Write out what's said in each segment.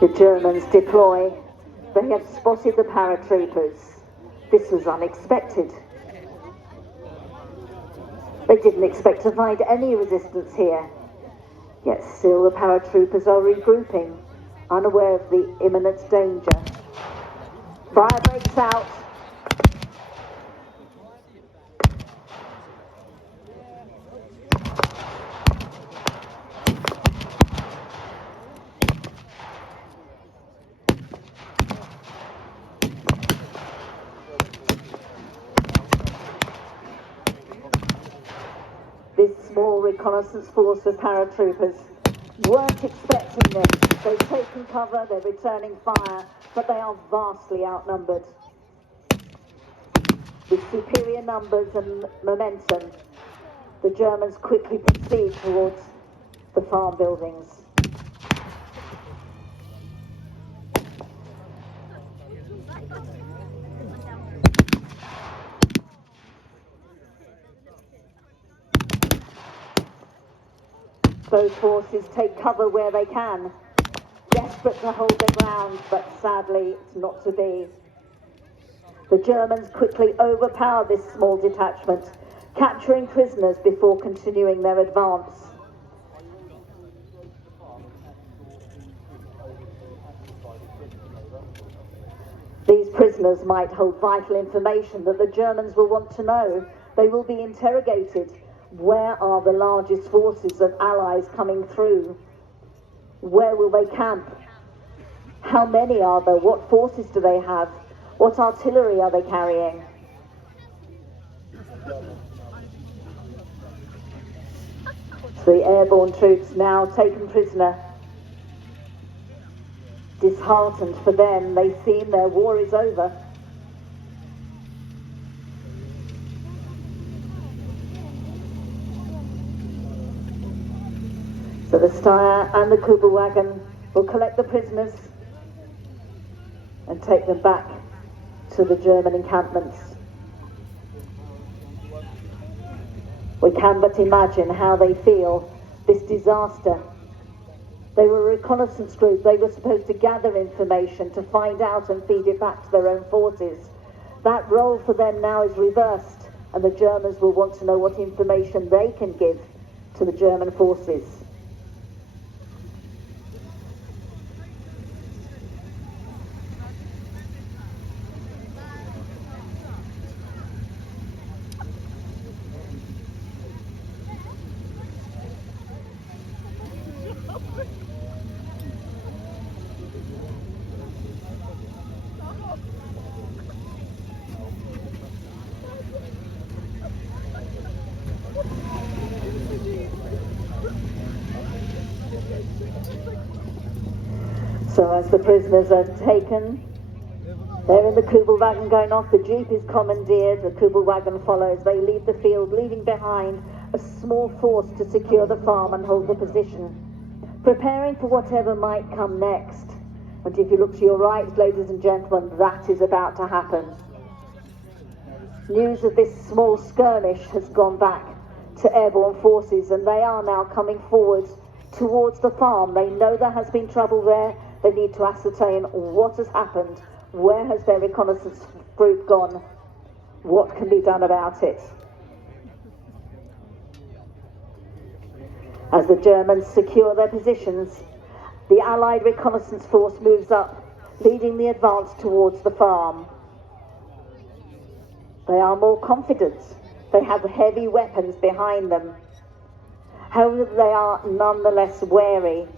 The Germans deploy. They have spotted the paratroopers. This was unexpected. They didn't expect to find any resistance here. Yet still the paratroopers are regrouping, unaware of the imminent danger. Fire breaks out. This small reconnaissance force of paratroopers weren't expecting this. They've taken cover, they're returning fire, but they are vastly outnumbered. With superior numbers and momentum, the Germans quickly proceed towards the farm buildings. Both forces take cover where they can, desperate to hold their ground, but sadly it's not to be. The Germans quickly overpower this small detachment, capturing prisoners before continuing their advance. These prisoners might hold vital information that the Germans will want to know. They will be interrogated. Where are the largest forces of Allies coming through? Where will they camp? How many are there? What forces do they have? What artillery are they carrying? So the airborne troops now taken prisoner. Disheartened for them, they seem their war is over. So the Steyr and the Kübelwagen will collect the prisoners and take them back to the German encampments. We can but imagine how they feel this disaster. They were a reconnaissance group. They were supposed to gather information to find out and feed it back to their own forces. That role for them now is reversed, and the Germans will want to know what information they can give to the German forces. So as the prisoners are taken, they're in the Kübelwagen going off. The jeep is commandeered, the Kübelwagen follows. They leave the field, leaving behind a small force to secure the farm and hold the position, preparing for whatever might come next. And if you look to your right, ladies and gentlemen, that is about to happen. News of this small skirmish has gone back to airborne forces, and they are now coming forward towards the farm. They know there has been trouble there. They need to ascertain what has happened. Where has their reconnaissance group gone? What can be done about it? As the Germans secure their positions, the Allied reconnaissance force moves up, leading the advance towards the farm. They are more confident. They have heavy weapons behind them. However, they are nonetheless wary.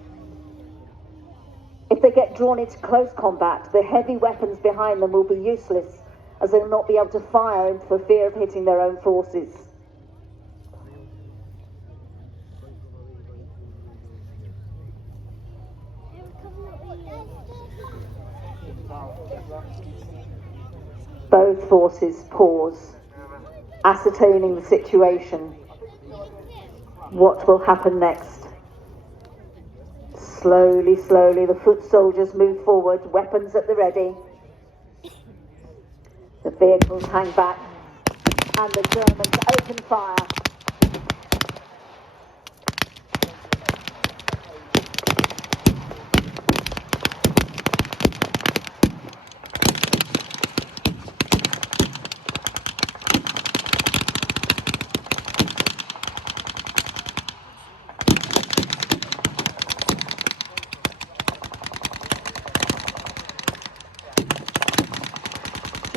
If they get drawn into close combat, the heavy weapons behind them will be useless, as they will not be able to fire for fear of hitting their own forces. Both forces pause, ascertaining the situation. What will happen next? Slowly, slowly, the foot soldiers move forward, weapons at the ready. The vehicles hang back, and the Germans open fire.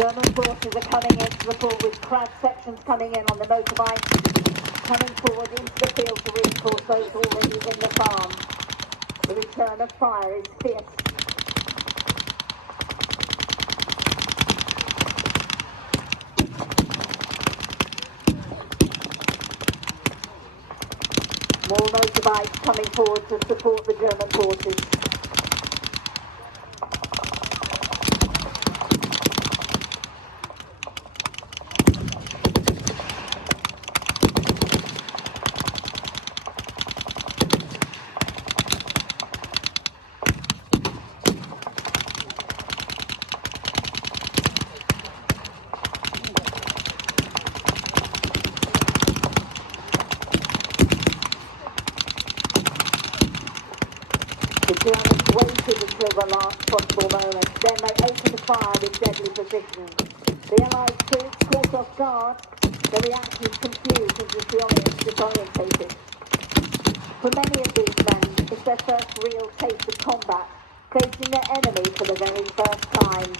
German forces are coming in to support with crab sections coming in on the motorbikes, coming forward into the field to reinforce those already in the farm. The return of fire is fierce. More motorbikes coming forward to support the German forces. The Germans waited until the last possible moment, then they opened fire with deadly precision. The Allied troops, caught off guard, their reactions confused and disorientated. For many of these men, it's their first real taste of combat, facing their enemy for the very first time.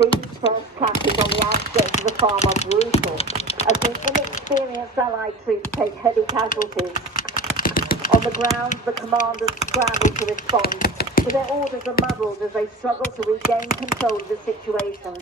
These first clashes on the outskirts of the farm are brutal, as the inexperienced Allied troops take heavy casualties. On the ground, the commanders scramble to respond, but their orders are muddled as they struggle to regain control of the situation.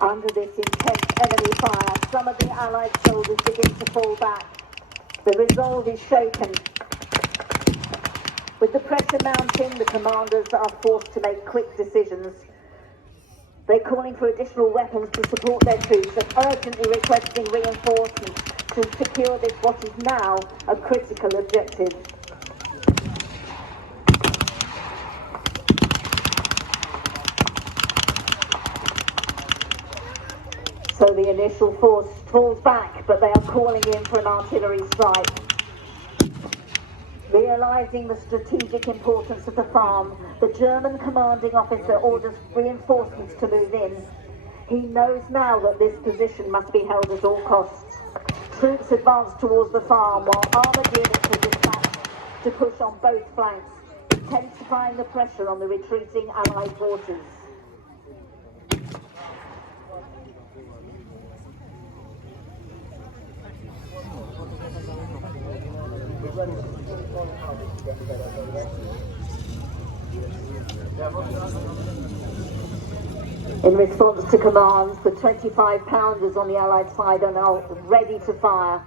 Under this intense enemy fire, some of the Allied soldiers begin to fall back. The resolve is shaken. With the pressure mounting, the commanders are forced to make quick decisions. They're calling for additional weapons to support their troops and urgently requesting reinforcements to secure this what is now a critical objective. So the initial force falls back, but they are calling in for an artillery strike. Realising the strategic importance of the farm, the German commanding officer orders reinforcements to move in. He knows now that this position must be held at all costs. Troops advance towards the farm while armoured units are dispatched to push on both flanks, intensifying the pressure on the retreating Allied forces. In response to commands, the 25-pounders on the Allied side are now ready to fire.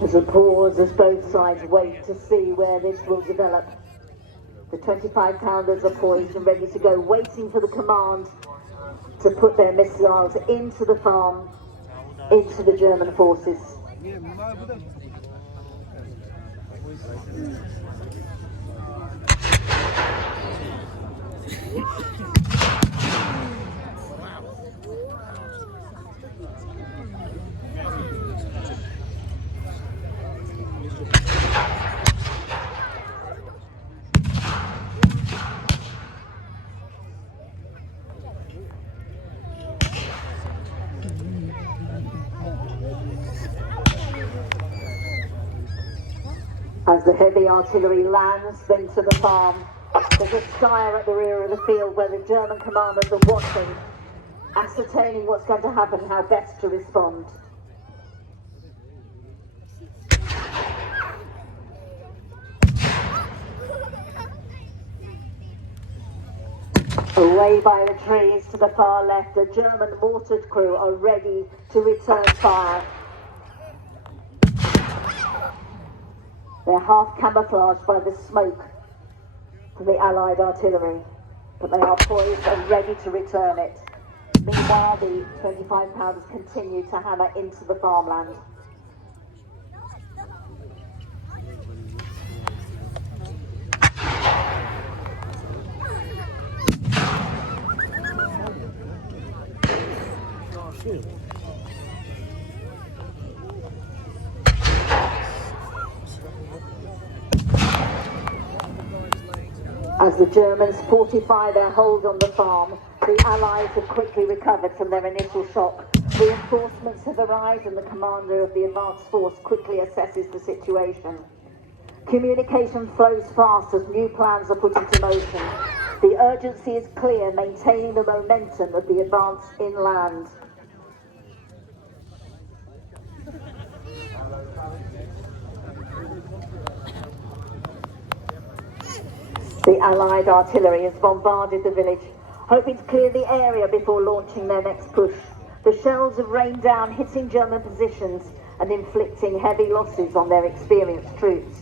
There's a pause as both sides wait to see where this will develop. The 25-pounders are poised and ready to go, waiting for the command to put their missiles into the farm, into the German forces. As the heavy artillery lands into the farm, there's a stire at the rear of the field where the German commanders are watching, ascertaining what's going to happen, how best to respond. Away by the trees to the far left, the German mortar crew are ready to return fire. They're half camouflaged by the smoke from the Allied artillery, but they are poised and ready to return it. Meanwhile, the 25-pounders continue to hammer into the farmland. As the Germans fortify their hold on the farm, the Allies have quickly recovered from their initial shock. Reinforcements have arrived and the commander of the advanced force quickly assesses the situation. Communication flows fast as new plans are put into motion. The urgency is clear, maintaining the momentum of the advance inland. The Allied artillery has bombarded the village, hoping to clear the area before launching their next push. The shells have rained down, hitting German positions and inflicting heavy losses on their experienced troops.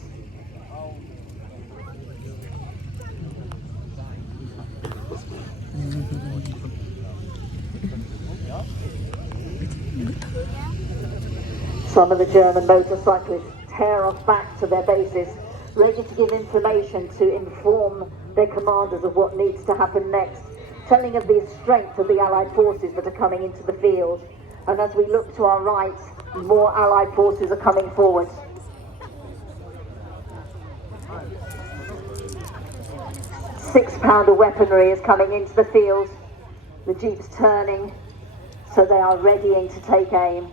Some of the German motorcyclists tear off back to their bases, ready to give information to inform their commanders of what needs to happen next, telling of the strength of the Allied forces that are coming into the field. And as we look to our right, more Allied forces are coming forward. Six-pounder weaponry is coming into the field. The jeep's turning, so they are readying to take aim.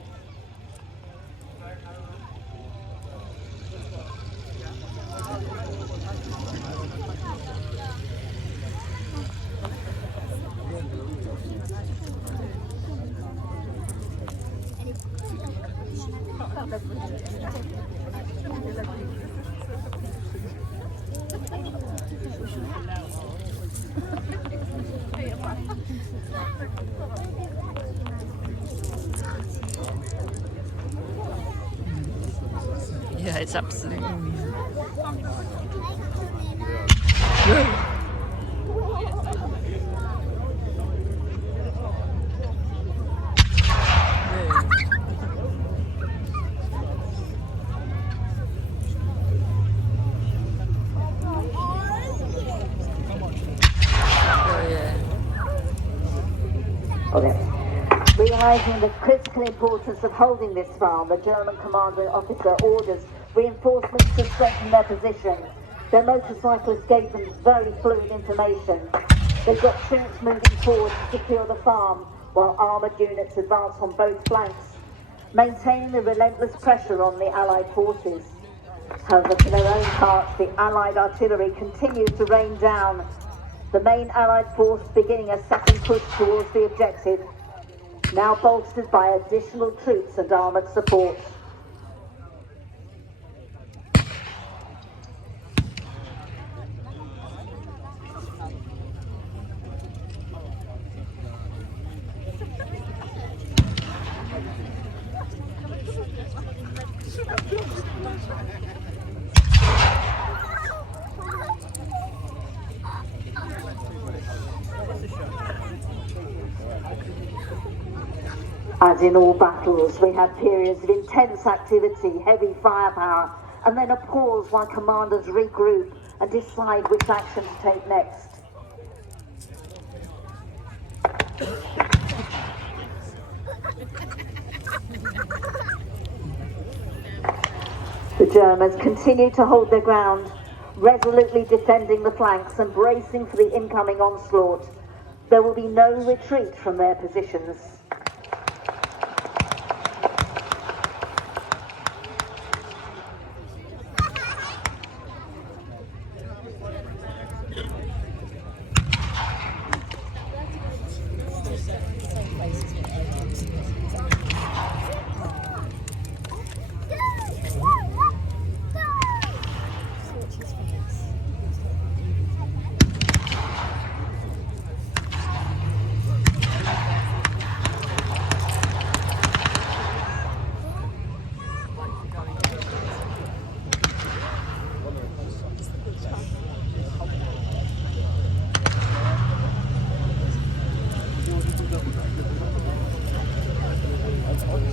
Yeah, it's absolutely. Okay. Realising the critical importance of holding this farm, the German commander officer orders reinforcements to strengthen their position. Their motorcyclists gave them very fluid information. They've got troops moving forward to secure the farm, while armoured units advance on both flanks, maintaining the relentless pressure on the Allied forces. However, for their own part, the Allied artillery continues to rain down. The main Allied force beginning a second push towards the objective, now bolstered by additional troops and armoured support. As in all battles, we have periods of intense activity, heavy firepower, and then a pause while commanders regroup and decide which action to take next. The Germans continue to hold their ground, resolutely defending the flanks and bracing for the incoming onslaught. There will be no retreat from their positions.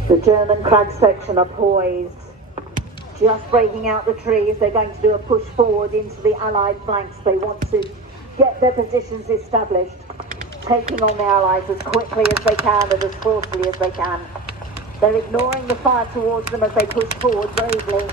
The German crag section are poised, just breaking out the trees. They're going to do a push forward into the Allied flanks. They want to get their positions established, taking on the Allies as quickly as they can and as forcefully as they can. They're ignoring the fire towards them as they push forward bravely.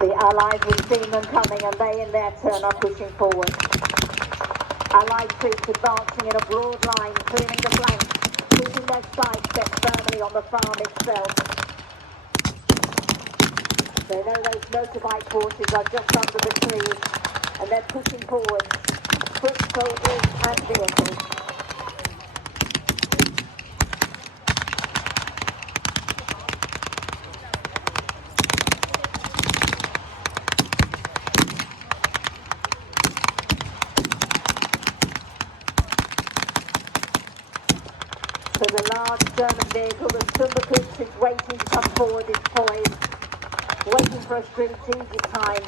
The Allies have seen them coming and they in their turn are pushing forward. Allied troops advancing in a broad line, clearing the flanks, keeping their sights set firmly on the farm itself. They know those motorbike forces are just under the trees and they're pushing forward, foot soldiers and vehicles. So the large German vehicle, the Stumberkutz, is waiting to come forward, is poised, waiting for a strategic time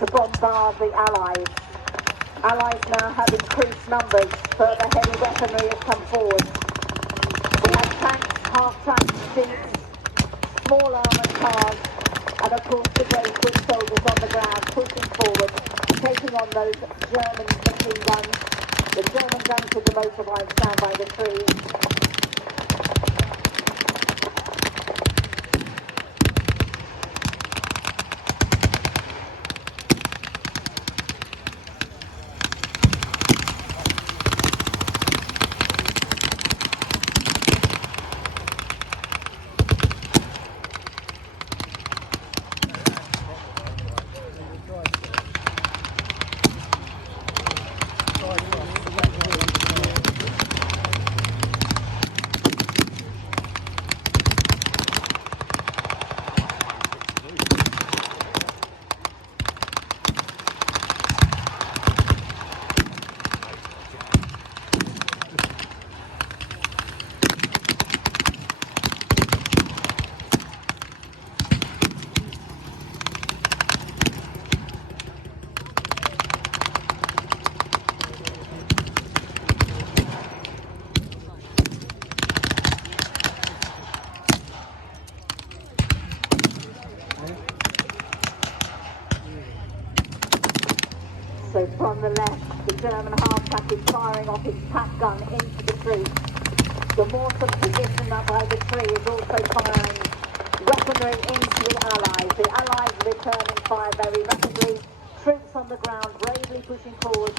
to bombard the Allies. Allies now have increased numbers, further heavy weaponry has come forward. We have tanks, half-tanks, jeeps, small armoured cars, and of course the brave foot soldiers on the ground pushing forward, taking on those German machine guns. The German guns with the motorbikes stand by the trees. So from the left, the German half-track is firing off its pack gun into the troops. The mortar position up by the tree is also firing weaponry into the Allies. The Allies returning fire very rapidly. Troops on the ground bravely pushing forward.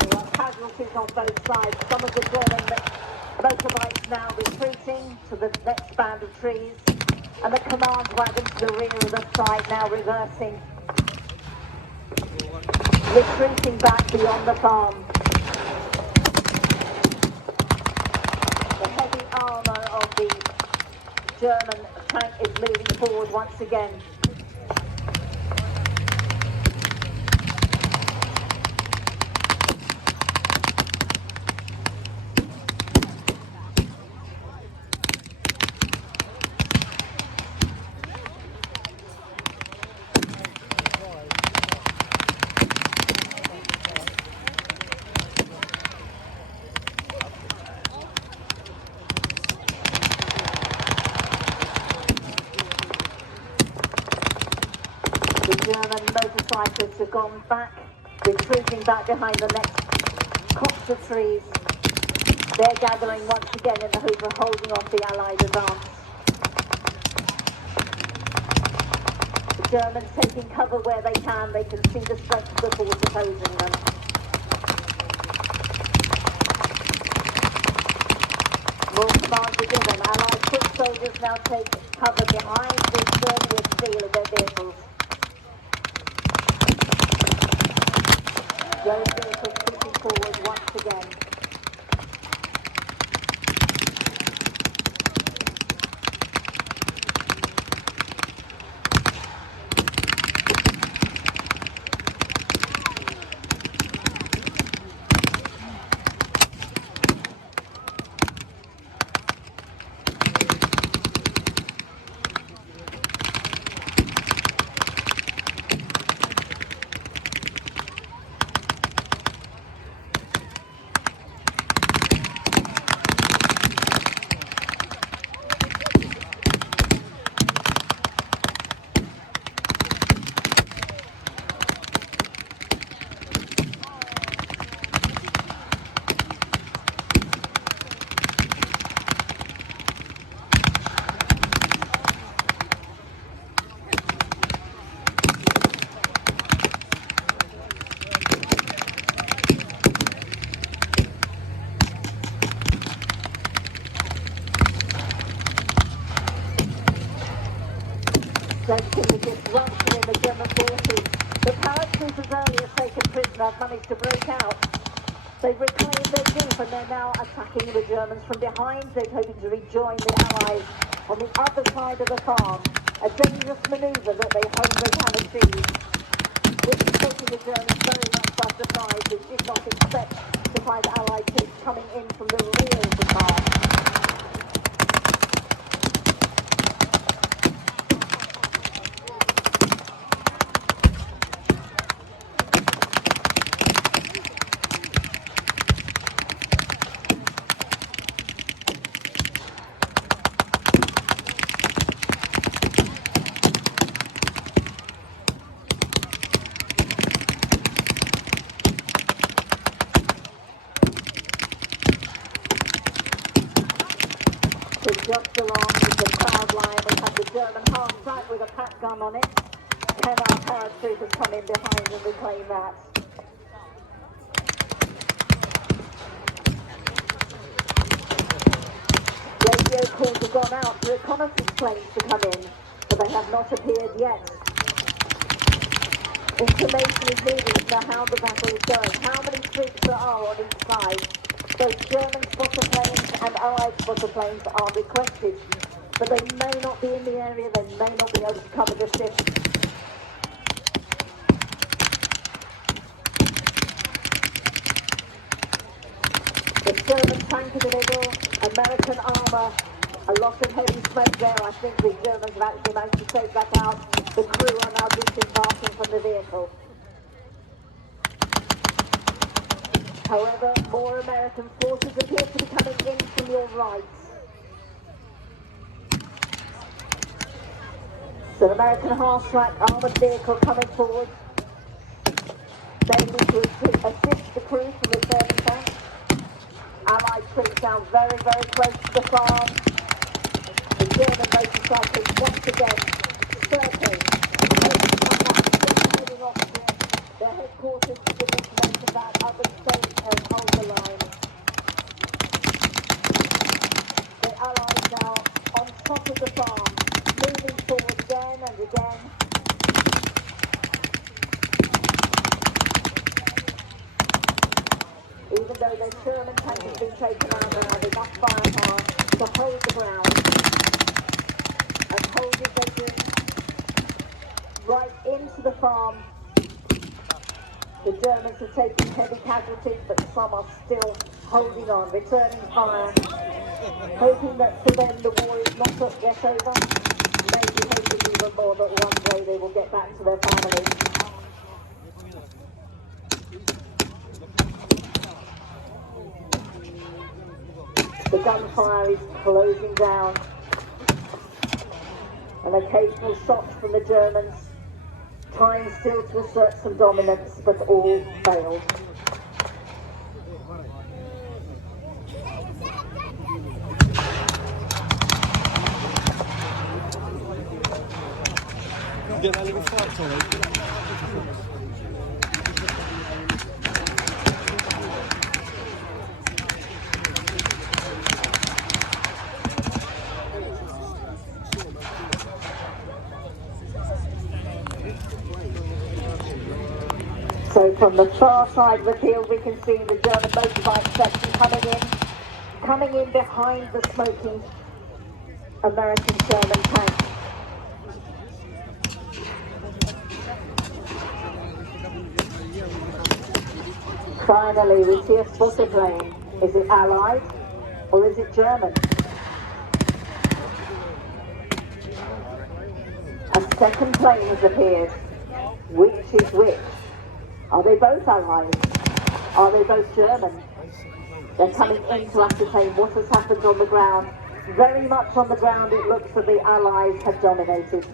There are casualties on both sides. Some of the German motorbikes now retreating to the next band of trees, and the command wagon to the rear of the side now reversing, retreating back beyond the farm. The heavy armour of the German tank is moving forward once again. The German motorcyclists have gone back, retreating back behind the next copse of trees. They're gathering once again in the hope of holding off the Allied advance. The Germans taking cover where they can see the strength of the force opposing them. More commands are given. Allied foot soldiers now take cover behind the sturdier steel of their vehicles. Those vehicles pushing forward once again. sensing the disruption in the German forces. The paratroopers earlier taken prisoner have managed to break out. They've reclaimed their jeep and they're now attacking the Germans from behind. They're hoping to rejoin the Allies on the other side of the farm. A dangerous manoeuvre that they hope they can achieve. Which is taking the Germans very much by surprise. They did not expect to find Allied troops coming in from the rear of the farm. Just along with the crowd line, we have the German half-track with a pack gun on it. Can our paratroopers come in behind and reclaim that? Radio calls have gone out for reconnaissance planes to come in, but they have not appeared yet. Information is needed to know how the battle is going, how many troops there are on each side. Both German spotter planes and Allied spotter planes are requested, but they may not be in the area, they may not be able to cover the shift. The German tank in the middle, American armour, a lot of heavy smoke there. I think the Germans have actually managed to take that out. The crew are now disembarking from the vehicle. However, more American forces appear to be coming in from your right. So the American half-track armoured vehicle coming forward. They need to assist the crew from the German tank. Allied troops now very, very close to the farm. The German motorcyclists once again circling. Heading off to their headquarters to give information about other states and hold the line. The Allies now on top of the farm, moving forward again and again. Even though their German tank has been taken out, they have enough firepower to hold the ground. As hold as they do, right into the farm. The Germans are taking heavy casualties, but some are still holding on, returning fire, hoping that for them the war is not yet over, maybe hoping even more that one day they will get back to their families. The gunfire is closing down, and occasional shots from the Germans, trying still to assert some dominance, but all failed. Get that little fight on it. So from the far side of the field we can see the German motorbike section coming in behind the smoking American German tank. Finally we see a spotter plane. Is it Allied or is it German? A second plane has appeared. Which is which? Are they both Allies? Are they both German? They're coming in to ascertain what has happened on the ground. Very much on the ground it looks that the Allies have dominated.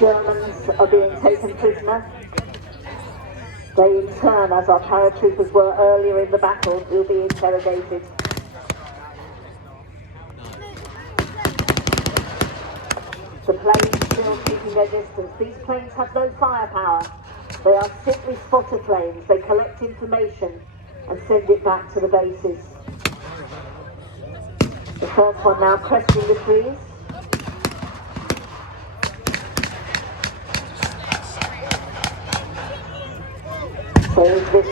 Germans are being taken prisoner. They in turn, as our paratroopers were earlier in the battle, will be interrogated. The planes still keeping their distance. These planes have no firepower. They are simply spotter planes. They collect information and send it back to the bases. The first one now cresting the trees.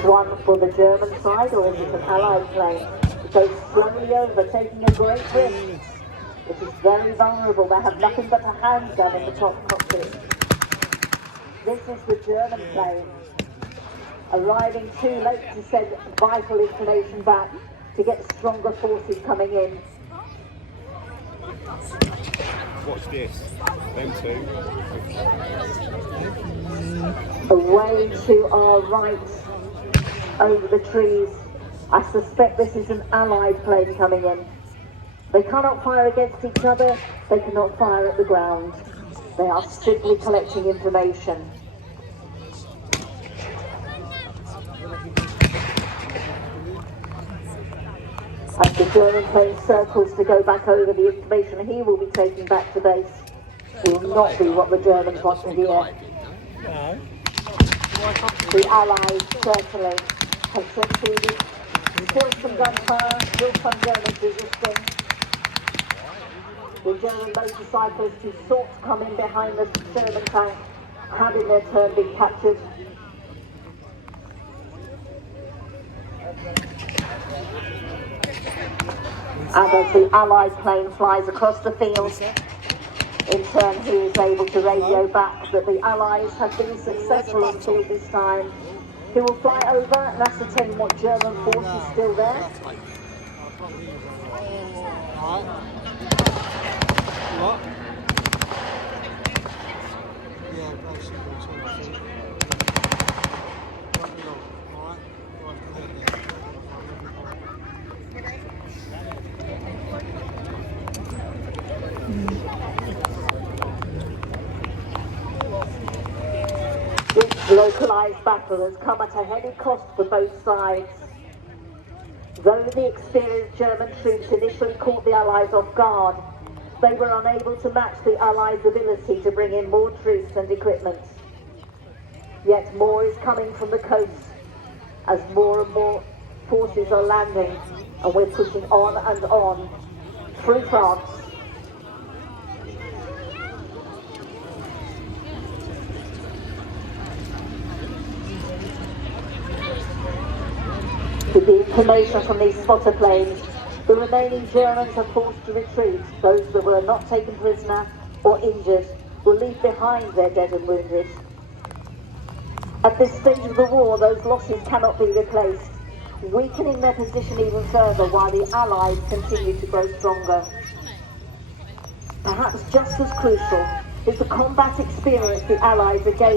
one for the German side, or is it an Allied plane? It goes slowly over, taking a great risk. It is very vulnerable. They have nothing but a handgun in the top cockpit. This is the German plane, arriving too late to send vital information back to get stronger forces coming in. Watch this. Them two. Away to our right, over the trees. I suspect this is an Allied plane coming in. They cannot fire against each other, they cannot fire at the ground. They are simply collecting information. As the German plane circles to go back over the information he will be taking back to base, will not be what the Germans want to hear. The Allies certainly have succeeded. Still some gunfire, still some Germans resisting. The German motorcyclists who sought to come in behind the German tank have in their turn been captured. And as the Allied plane flies across the field, in turn he is able to radio back that the Allies have been successful on field this time. He will fly over and ascertain what German force is still there. What? This localised battle has come at a heavy cost for both sides. Though the experienced German troops initially caught the Allies off guard, they were unable to match the Allies' ability to bring in more troops and equipment. Yet more is coming from the coast as more and more forces are landing, and we're pushing on and on through France. With the information from these spotter planes, the remaining Germans are forced to retreat. Those that were not taken prisoner or injured will leave behind their dead and wounded. At this stage of the war, those losses cannot be replaced, weakening their position even further while the Allies continue to grow stronger. Perhaps just as crucial is the combat experience the Allies are gaining.